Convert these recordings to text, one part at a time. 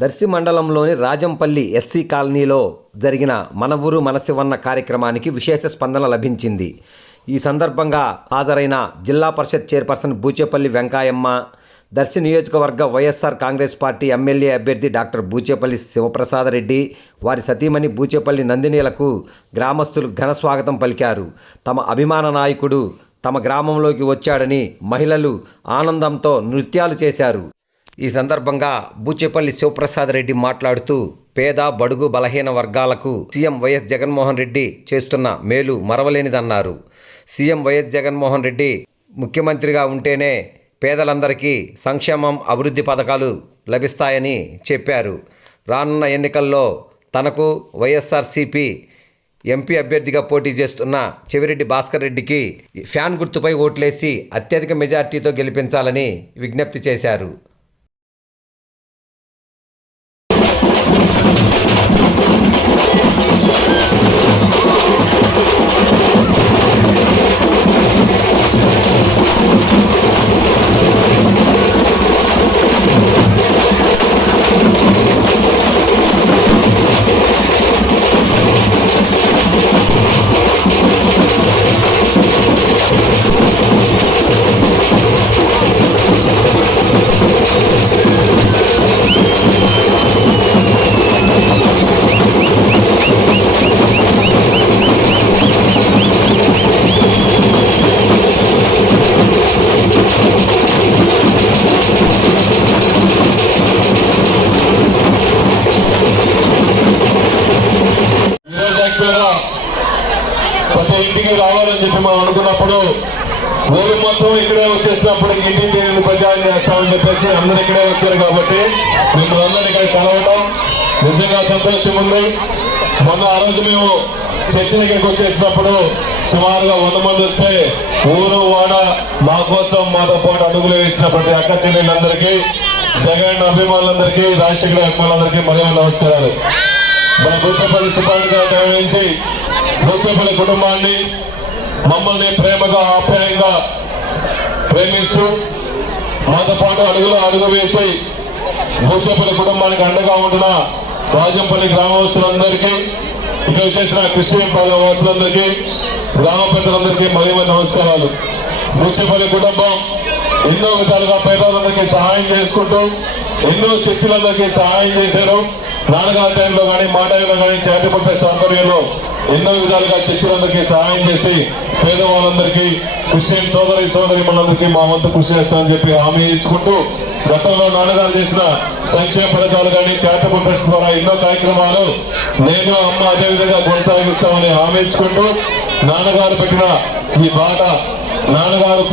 దర్శి మండలంలోని రాజంపల్లి ఎస్సీ కాలనీలో జరిగిన మన ఊరు మనసివన్న కార్యక్రమానికి విశేష స్పందన లభించింది. ఈ సందర్భంగా హాజరైన జిల్లా పరిషత్ చైర్పర్సన్ బూచేపల్లి వెంకాయమ్మ దర్శి నియోజకవర్గ వైఎస్ఆర్ కాంగ్రెస్ పార్టీ ఎమ్మెల్యే అభ్యర్థి డాక్టర్ బూచేపల్లి శివప్రసాద్ రెడ్డి వారి సతీమణి బూచేపల్లి నందినీలకు గ్రామస్తులు ఘన స్వాగతం పలికారు. తమ అభిమాన నాయకుడు తమ గ్రామంలోకి వచ్చాడని మహిళలు ఆనందంతో నృత్యాలు చేశారు. ఈ సందర్భంగా బూచేపల్లి శివప్రసాద్ రెడ్డి మాట్లాడుతూ పేద బడుగు బలహీన వర్గాలకు సీఎం వైఎస్ జగన్మోహన్ రెడ్డి చేస్తున్న మేలు మరవలేనిదన్నారు. సీఎం వైఎస్ జగన్మోహన్ రెడ్డి ముఖ్యమంత్రిగా ఉంటేనే పేదలందరికీ సంక్షేమం అభివృద్ధి పథకాలు లభిస్తాయని చెప్పారు. రానున్న ఎన్నికల్లో తనకు వైఎస్ఆర్సీపీ ఎంపీ అభ్యర్థిగా పోటీ చేస్తున్న చెవిరెడ్డి భాస్కర్ రెడ్డికి ఫ్యాన్ గుర్తుపై ఓట్లేసి అత్యధిక మెజార్టీతో గెలిపించాలని విజ్ఞప్తి చేశారు. మనం ఊరు మొత్తం ఇక్కడే వచ్చేసినప్పుడు ఇంటింటి ప్రచారం చేస్తామని చెప్పేసి అందరు ఇక్కడే వచ్చారు కాబట్టి మిమ్మల్ని అందరూ ఇక్కడ కలవటం నిజంగా సంతోషం ఉంది. మొన్న ఆ రోజు మేము చర్చల దగ్గరికి వచ్చేసినప్పుడు సుమారుగా వంద మంది వస్తే ఊరు వాడ మా కోసం మాతో పాటు అడుగులు వేసిన ప్రతి అక్క చెల్లెళ్ళందరికీ జగన్ అభిమానులందరికీ రాజశేఖర అభిమానులందరికీ మరో నమస్కారాలు. మన బుచ్చపల్లి సుబ్బారెడ్డి గారి నుంచి బుచ్చపల్లి కుటుంబాన్ని మమ్మల్ని ప్రేమగా ఆప్యాయంగా ప్రేమిస్తూ మాతో పాటు అడుగులో అడుగు వేసి బుచ్చపల్లి కుటుంబానికి అండగా ఉంటున్న రాజంపల్లి గ్రామస్తులందరికీ ఇక్కడ చేసిన క్రిస్టియన్ వాసులందరికీ గ్రామ పెద్దలందరికీ మరీ నమస్కారాలు. బుచ్చపల్లి కుటుంబం ఎన్నో విధాలుగా పేదలందరికీ సహాయం చేసుకుంటూ ఎన్నో చర్చిలందరికీ సహాయం చేశారు. నాన్నగారి టైంలో కానీ మా టైంలో కానీ చారిటబుల్ ట్రస్ట్ ఆధ్వర్యంలో ఎన్నో విధాలుగా చర్చిలందరికీ సహాయం చేసి పేదవాళ్ళందరికీ క్రిస్టియన్ సోదరి సోదరి మనందరికీ మా వంతు కృషి చేస్తామని చెప్పి హామీ ఇచ్చుకుంటూ గతంలో నాన్నగారు చేసిన సంక్షేమ పథకాలు కానీ చారిటబుల్ ట్రస్ట్ ద్వారా ఎన్నో కార్యక్రమాలు నేను అమ్మ అదే విధంగా కొనసాగిస్తామని హామీ ఇచ్చుకుంటూ నాన్నగారు పెట్టిన ఈ బాట నాన్నగారు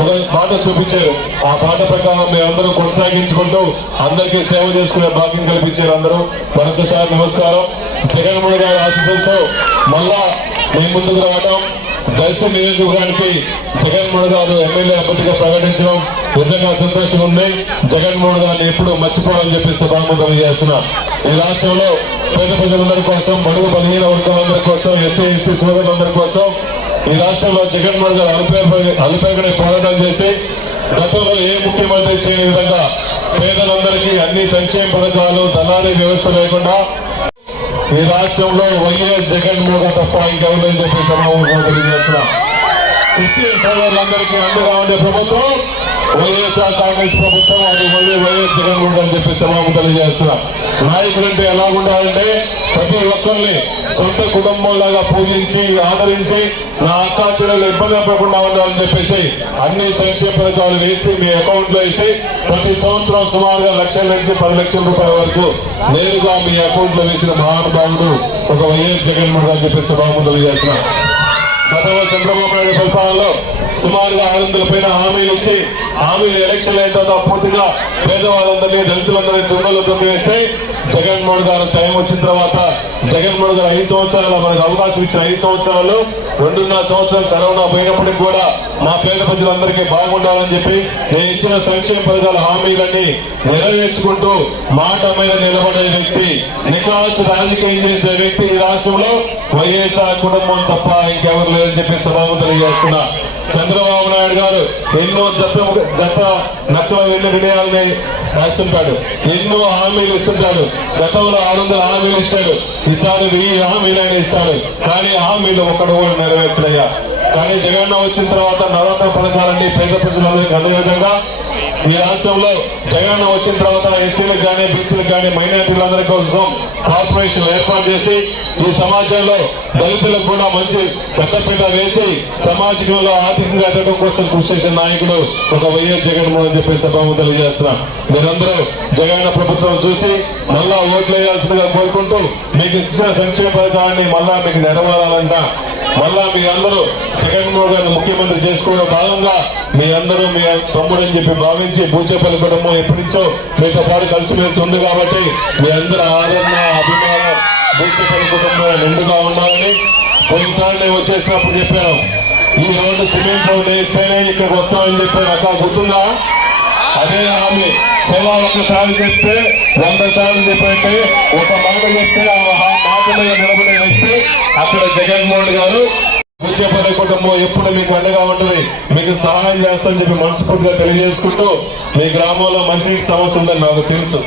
ఒక బాట చూపించారు. ఆ బాట ప్రకారం మేమందరం కొనసాగించుకుంటూ అందరికీ సేవ చేసుకునే భాగ్యం కల్పించారు అందరూ. మరొకసారి నమస్కారం. జగన్మోహన్ గారి ఆశీస్సులతో మళ్ళా మేము ముందుకు రావడం దర్శన నియోజకవర్గానికి జగన్మోహన్ గారు ఎమ్మెల్యే అభ్యర్థిగా ప్రకటించడం నిజంగా సంతోషం ఉంది. జగన్మోహన్ గారిని ఎప్పుడు మర్చిపోవాలని చెప్పి సభాముఖం చేస్తున్నా ఈ రాష్ట్రంలో పేద ప్రజలందరి కోసం బడుగు బలహీన వర్గాలందరి కోసం ఎస్సీ ఎస్టీ సోదరులందరి కోసం ఈ రాష్ట్రంలో జగన్మోహన్ గారు అలుపేరు అలుపేరుగనే పోరాటం చేసి గతంలో ఏ ముఖ్యమంత్రి చేయని విధంగా పేదలందరికీ అన్ని సంక్షేమ పథకాలు దళారీ వ్యవస్థ లేకుండా ఈ రాష్ట్రంలో వైఎస్ జగన్మోహన్ తప్ప ఇంకెవరు చెప్పి సమావేశం తెలియజేస్తున్నా. క్రిస్టియన్ సోదరులందరికీ అండగా ఉండే ప్రభుత్వం వైఎస్ఆర్ కాంగ్రెస్ ప్రభుత్వం అది మళ్ళీ వైఎస్ జగన్మోహన్ అని చెప్పి సభకు తెలియజేస్తున్నాం. నాయకులు అంటే ఎలా ఉండాలంటే ప్రతి ఒక్కరిని సొంత కుటుంబంలాగా పూజించి ఆదరించి నా అక్క చెల్లెలు ఇబ్బంది పడకుండా ఉండాలని చెప్పేసి అన్ని సంక్షేమ పథకాలు వేసి మీ అకౌంట్లో వేసి ప్రతి సంవత్సరం సుమారుగా లక్షల నుంచి పది లక్షల రూపాయల వరకు నేరుగా మీ అకౌంట్లో వేసిన మహానుభావుడు ఒక వైఎస్ జగన్మోహన్ గారు చెప్పేసి సభకు తెలియజేస్తున్నాం. గతంలో చంద్రబాబు నాయుడు పరిపాలనలో సుమారుగా ఆరు వందల పైన హామీలు ఇచ్చి హామీలు ఎలక్షన్ అయిన తర్వాత పూర్తిగా పేదవాళ్ళందరినీ దళితులందరినీ తుంగలు తుమ్మివేస్తే జగన్మోహన్ గారు టైం వచ్చిన తర్వాత జగన్మోహన్ గారు ఐదు సంవత్సరాలు మనకు అవకాశం ఇచ్చిన ఐదు సంవత్సరాలు రెండున్నర సంవత్సరం కరోనా పోయినప్పటికి కూడా మా పేద ప్రజలందరికీ బాగుండాలని చెప్పి నేను ఇచ్చిన సంక్షేమ పథకాల హామీలన్నీ నెరవేర్చుకుంటూ మాట మీద నిలబడే వ్యక్తి నికాస్ రాజకీయం చేసే వ్యక్తి ఈ రాష్ట్రంలో వైఎస్ఆర్ కుటుంబం తప్ప ఇంకెవరు లేరని చెప్పి సభకు తెలియజేస్తున్నా. చంద్రబాబు నాయుడు గారు ఎన్నో జత జత నక్కల ఎన్ని వినయాలని రాస్తుంటాడు. ఎన్నో హామీలు ఇస్తుంటాడు. గతంలో ఆరు వందల హామీలు ఇచ్చాడు. ఈసారి వెయ్యి హామీలు ఇస్తాడు. కానీ హామీలు ఒక్కడు కూడా నెరవేర్చడయ్యా కానీ జగన్ వచ్చిన తర్వాత నవరత్న పథకాలన్నీ పేద ప్రజలందరికీ అదే విధంగా ఈ రాష్ట్రంలో జగన్ వచ్చిన తర్వాత ఎస్సీలకు కానీ బీసీలకు కానీ మైనార్టీలందరి కోసం కార్పొరేషన్ ఏర్పాటు చేసి ఈ సమాజంలో దళితులకు కూడా మంచి పెద్దపీట వేసి సామాజికంలో ఆర్థికంగా ఎదగడం కోసం కృషి చేసిన నాయకుడు ఒక వైఎస్ జగన్మోహన్ చెప్పి సభను తెలియజేస్తున్నా. మీరందరూ జగన్ ప్రభుత్వం చూసి మళ్ళా ఓట్లు వేయాల్సిందిగా కోరుకుంటూ మీకు ఇచ్చిన సంక్షేమ పథకాన్ని మళ్ళా మీకు నెరవేరాలంట. మళ్ళా మీ అందరూ జగన్మోహన్ గారిని ముఖ్యమంత్రి చేసుకోవడం భాగంగా మీ అందరూ మీ తమ్ముడు అని చెప్పి భావించి పూచేపల్లి కుటుంబం ఎప్పటి నుంచో మీతో పాటు కలిసిమెలిసి ఉంది కాబట్టి మీ అందరూ ఆదరణ అభిమానం పూచేపల్లి కుటుంబం నిండుగా ఉండాలని కొన్నిసార్లు నేను వచ్చేసినప్పుడు చెప్పాను. ఈ రోడ్డు సిమెంట్ రోడ్డు వేస్తేనే ఇక్కడికి వస్తామని చెప్పాను. అక్కడ గుర్తుందా? అదే హామీ సేవ ఒకసారి చెప్తే వంద సార్లు చెప్పంటే ఒక మాట చెప్తే ఆ మాట మీద నిలబడే వ్యక్తి అక్కడ జగన్మోహన్ గారు కూర్చోపల్లి కుటుంబం ఎప్పుడు మీకు అండగా ఉంటుంది? మీకు సహాయం చేస్తామని చెప్పి మనస్ఫూర్తిగా తెలియజేసుకుంటూ మీ గ్రామంలో మంచి సమస్య ఉందని నాకు తెలుసు.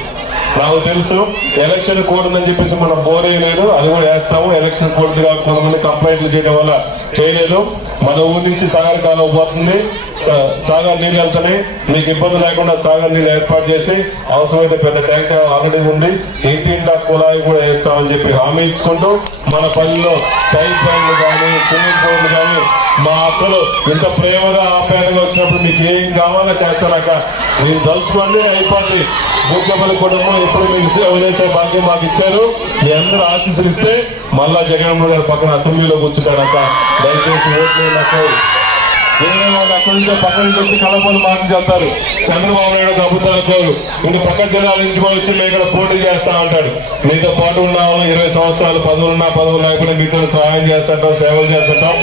నాకు తెలుసు ఎలక్షన్ కోడ్ ఉందని చెప్పేసి మనం బోర్ లేదు అది కూడా వేస్తాము. ఎలక్షన్ కోడ్ కొంతమంది కంప్లైంట్లు చేయడం వల్ల చేయలేదు. మన ఊరి నుంచి సాగర్ కాలం పోతుంది. సా- సాగర్ నీళ్ళు వెళ్తున్నాయి. మీకు ఇబ్బంది లేకుండా సాగర్ నీళ్ళు ఏర్పాటు చేసి అవసరమైతే పెద్ద ట్యాంకర్ ఆల్రెడీ ఉంది. ఇంటింట్లో కుళాయి కూడా వేస్తామని చెప్పి హామీ ఇచ్చుకుంటూ మన పల్లెలో సైడ్ బ్యాండ్లు కానీ స్విమ్మింగ్ పూల్ కానీ మా అక్కలు ఇంత ప్రేమగా ఆప్యాయంగా వచ్చినప్పుడు మీకు ఏం కావాలో చేస్తారక్క. మీరు తలుచుకోండి అయిపోతుంది భూచపల్లి కుటుంబం ఎప్పుడు మీకు సేవ భాగ్యం మాకు ఇచ్చారు. మీ అందరూ ఆశీస్సులు ఇస్తే మళ్ళా జగన్మోహన్ గారు పక్కన అసెంబ్లీలో కూర్చుంటారక్క దయచేసి ఓట్లు నాకు వేరే వాళ్ళు అక్కడి నుంచి పక్క నుంచి వచ్చి కలపలు మాటలు చెప్తారు. చంద్రబాబు నాయుడు అబద్ధాలు కోరు. ఇంక పక్క జిల్లాల నుంచి కూడా వచ్చి మేము ఇక్కడ పోటీ చేస్తా ఉంటాడు మీతో పాటు ఉన్న ఇరవై సంవత్సరాలు పదవులున్నా పదవులు లేకపోతే మీతో సహాయం చేస్తుంటాం సేవలు చేస్తుంటాం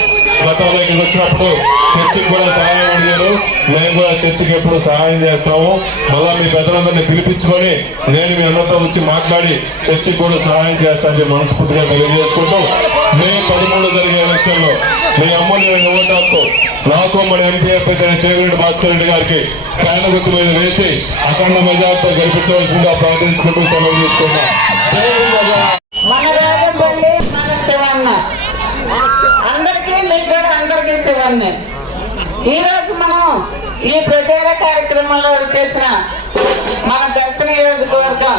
గతంలో ఇక్కడికి వచ్చినప్పుడు చర్చికి కూడా సహాయం అడిగారు. మేము కూడా చర్చికి ఎప్పుడు సహాయం చేస్తాము. మళ్ళా మీ పెద్దలందరినీ పిలిపించుకొని నేను మీ అందరితో వచ్చి మాట్లాడి చర్చికి కూడా సహాయం చేస్తానని చెప్పి మనస్ఫూర్తిగా తెలియజేసుకుంటూ మే పదమూడు జరిగే ఎలక్షన్లో మీ అమ్మని నేను హక్కు నాకు మన ఎంపీ అభ్యర్థి చేరెడ్డి భాస్కర్ రెడ్డి గారికి ఫ్యాన్ గుర్తు మీద వేసి అఖండ మెజార్టీతో గెలిపించవలసిందిగా ప్రార్థించుకుంటూ సెలవు తీసుకున్నాం. అందరికీ మీకు చేసేవాడిని. ఈరోజు మనం ఈ ప్రచార కార్యక్రమంలో చేసిన మన దర్శన నియోజకవర్గం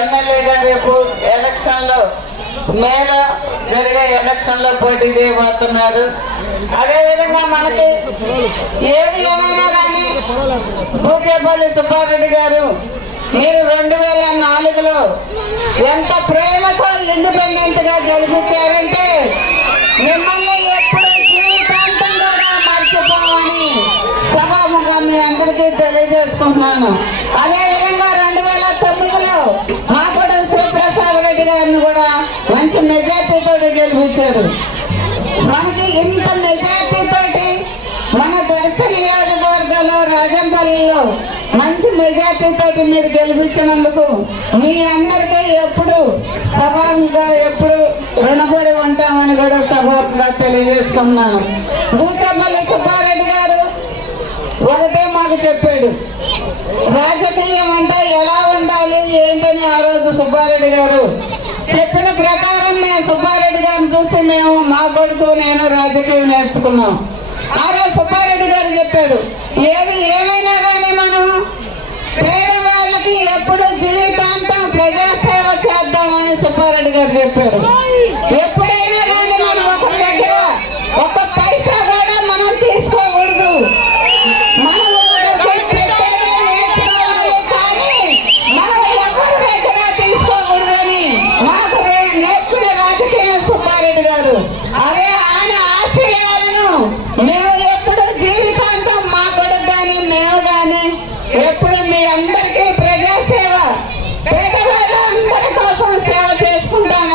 ఎమ్మెల్యే గారు రేపు ఎలక్షన్లో మేలో జరిగే ఎలక్షన్లో పోటీ చేయబోతున్నారు. అదేవిధంగా మనకి ఏది ఏమైనా కానీ భూచేపల్లి సుబ్బారెడ్డి గారు మీరు రెండు వేల నాలుగులో ఎంత ప్రేమతో ఇండిపెండెంట్గా గెలిపించారంటే తెలియజేసుకుంటున్నాను అదేవిధంగా రెండు వేల తొమ్మిదిలో మాకుడు శివప్రసాద్ రెడ్డి గారిని కూడా మంచి మెజార్టీతో గెలిపించారు. మనకి ఇంత మెజార్టీతోటి మన దర్శన నియోజకవర్గంలో రాజంపల్లిలో మంచి మెజార్టీతోటి మీరు గెలిపించినందుకు మీ అందరికీ ఎప్పుడు సభంగా ఎప్పుడు రుణపడి ఉంటామని కూడా సభగా తెలియజేసుకున్నాను భూచమ్మల్లి సుబ్బారెడ్డి గారు ఒకటే మాకు చెప్పాడు. రాజకీయం అంటే ఎలా ఉండాలి ఏంటని ఆ రోజు సుబ్బారెడ్డి గారు చెప్పిన ప్రకారం మేము సుబ్బారెడ్డి గారిని చూసి మేము మా కొడుకు నేను రాజకీయం నేర్చుకున్నాం. ఆ రోజు సుబ్బారెడ్డి గారు చెప్పాడు ఏది ఏమైనా కానీ మనం పేదవాళ్ళకి ఎప్పుడు జీవితాంతం ప్రజాసేవ చేద్దామని సుబ్బారెడ్డి గారు చెప్పారు.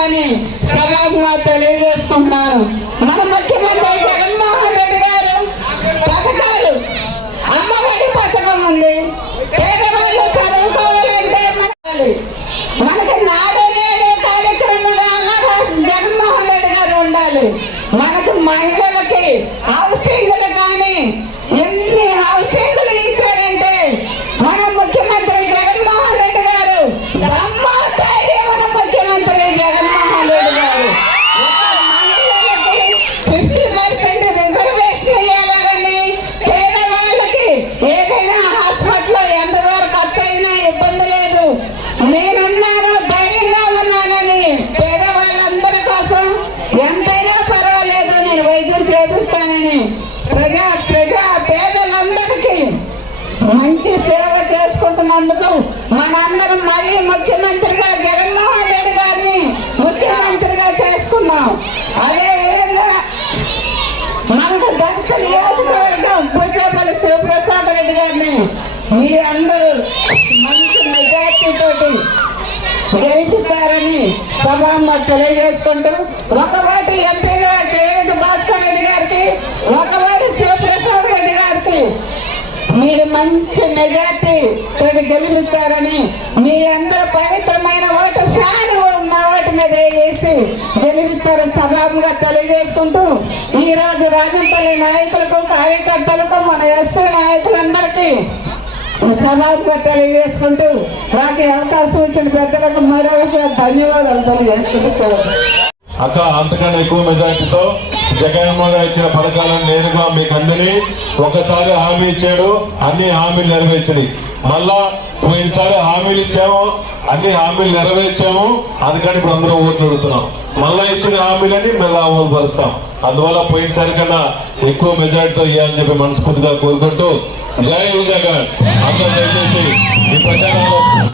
చేసుకుంటామని సభగా తెలియజేసుకుంటున్నాను మన ముఖ్యమంత్రి ఉన్నారు ధైర్యంగా ఉన్నానని పేదవాళ్ళందరి కోసం ఎంతైనా పర్వాలేదు నేను వైద్యం చేపిస్తానని ప్రజా ప్రజా పేదలందరికీ మంచి సేవ చేసుకుంటున్నందుకు మనందరం మళ్ళీ ముఖ్యమంత్రిగా జగన్మోహన్ రెడ్డి గారిని ముఖ్యమంత్రిగా చేసుకున్నాం. అదే విధంగా మనకు దర్శ నియోజకవర్గం పూచేపల్లి శివప్రసాద్ రెడ్డి గారిని మీరందరూ మంచి మెజార్టీ తోటి గెలిపిస్తారని సభ తెలియజేసుకుంటూ ఒకవాటి ఎంపీగా చేయరెడ్డి భాస్కర్ రెడ్డి గారికి ఒకవాటి శివప్రసాద్ రెడ్డి గారికి. మీరు మంచి మెజార్టీ తోటి గెలిపిస్తారని మీరందరూ పవిత్రమైన ఓటు ఫ్యాన్ మా ఓటు మీద వేసి గెలిపిస్తారు సభాముగా తెలియజేసుకుంటూ ఈ రోజు రాజంపల్లి నాయకులకు కార్యకర్తలకు మన ఎస్టీ నాయకులందరికీ సభాముగా వేసుకుంటూ నాకు అవకాశం ఇచ్చిన పెద్దలకు మరోసారి ధన్యవాదాలు తెలియజేసుకుంటూ సార్ అక్క అంతకన్నా ఎక్కువ మెజార్టీతో జగన్మోహన్ గారు ఇచ్చిన పథకాలను నేరుగా మీకు అందని ఒకసారి హామీ ఇచ్చాడు అన్ని హామీలు నెరవేర్చినాయి. మళ్ళా పోయినసారి హామీలు ఇచ్చాము అన్ని హామీలు నెరవేర్చాము అందుకని ఇప్పుడు అందరూ ఓట్లు అడుగుతున్నాం. మళ్ళా ఇచ్చిన హామీలని మళ్ళీ అమలు పరుస్తాం అందువల్ల పోయినసారి కన్నా ఎక్కువ మెజార్టీతో ఇవ్వాలని చెప్పి మనస్ఫూర్తిగా కోరుకుంటూ జై జగన్. అందరూ దయచేసి ఈ ప్రచారంలో